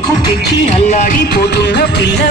குட்டிச்சி அல்லாடி போதுங்க பிள்ளை